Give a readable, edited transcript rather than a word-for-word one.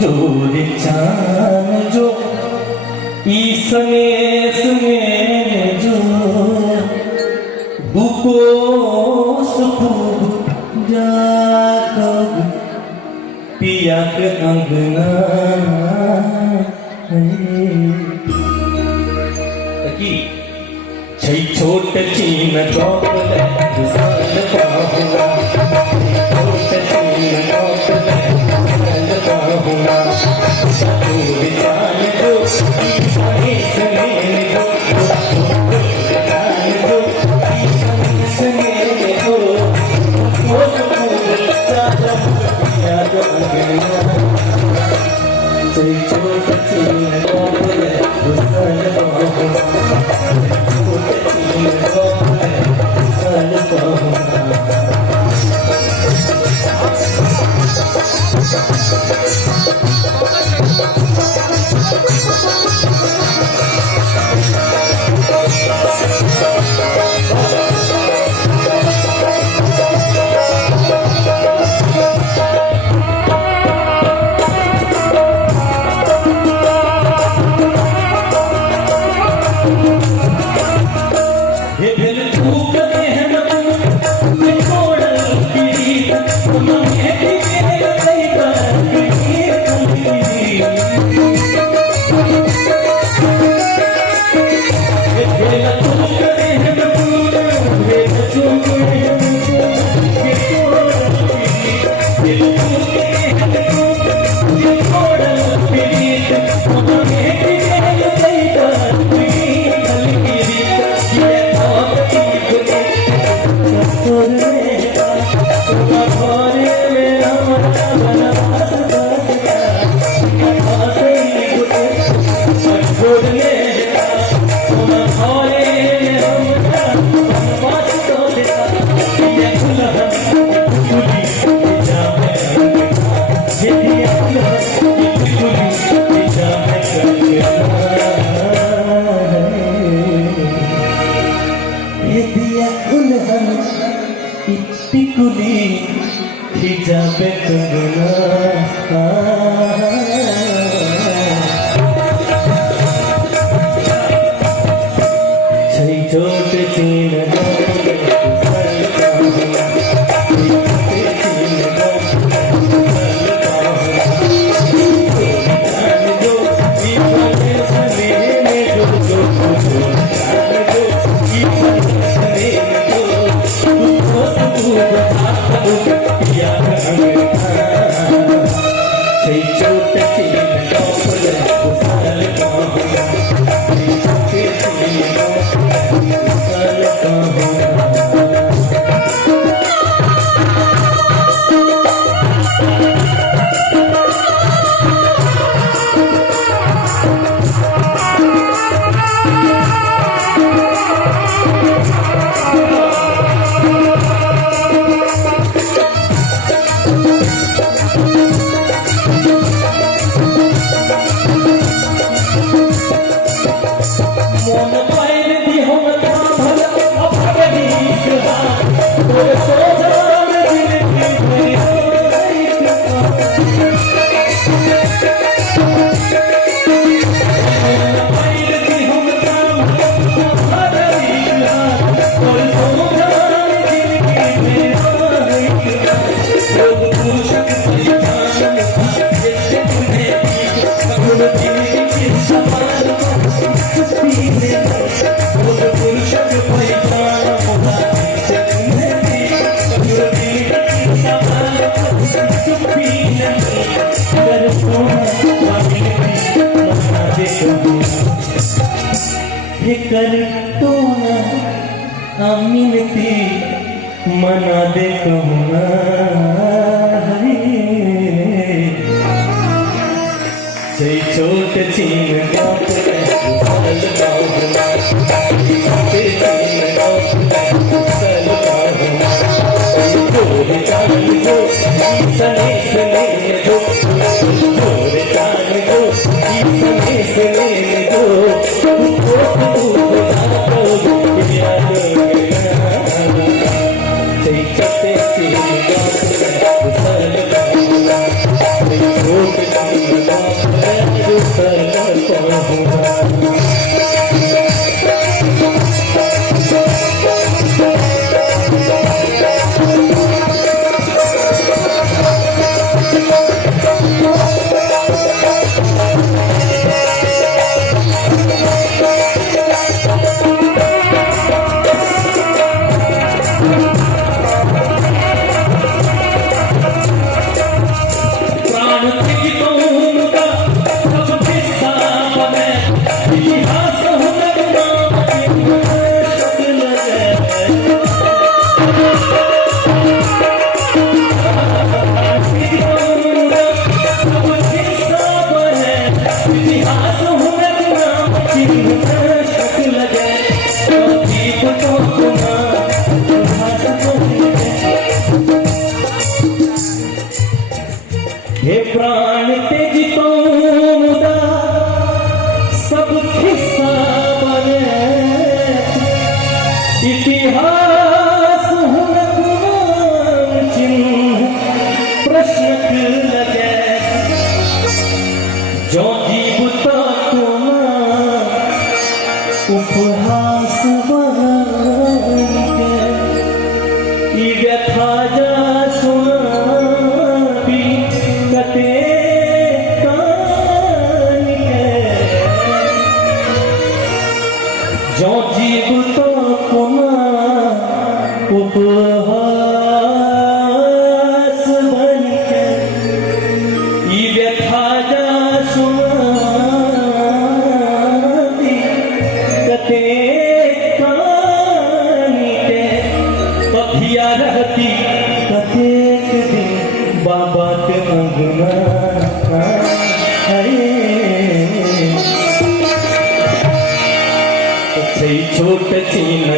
दूर चान जो ईसने में जो बुको सुखूब जाग पिया के अंगना की छई छोट चीन गोपल विशाल बाहुला छोट चीन गोपल विशाल बाहुला दूर जान जो ईसने जो जान जो ईसने जो वो सुकून जाग पिया के अंगना छई छोट चीन गोपल विशाल बाहुला पिकुली हिजाबे कंगना छई छोट चीन मिनती मना दे कहूँगा छई छोट चीन गोपल विशाल बाहुला छोट चीन गोपल विशाल बाहुला दूर जान जो ईसने जो दूर जान जो ईसने जो वो सुकून जाग पिया के इतिहास हुनक चिन्ह प्रश्नक लगे जो जीवता कोना उपहास बन के ई व्यथा जा सुनाबी कते कान के जो जीवता कोना उपहास बन के ई व्यथा जा सुनाबी कते कान के पथिया रहती कतेक दिन बाबा के अंगना छोट चीन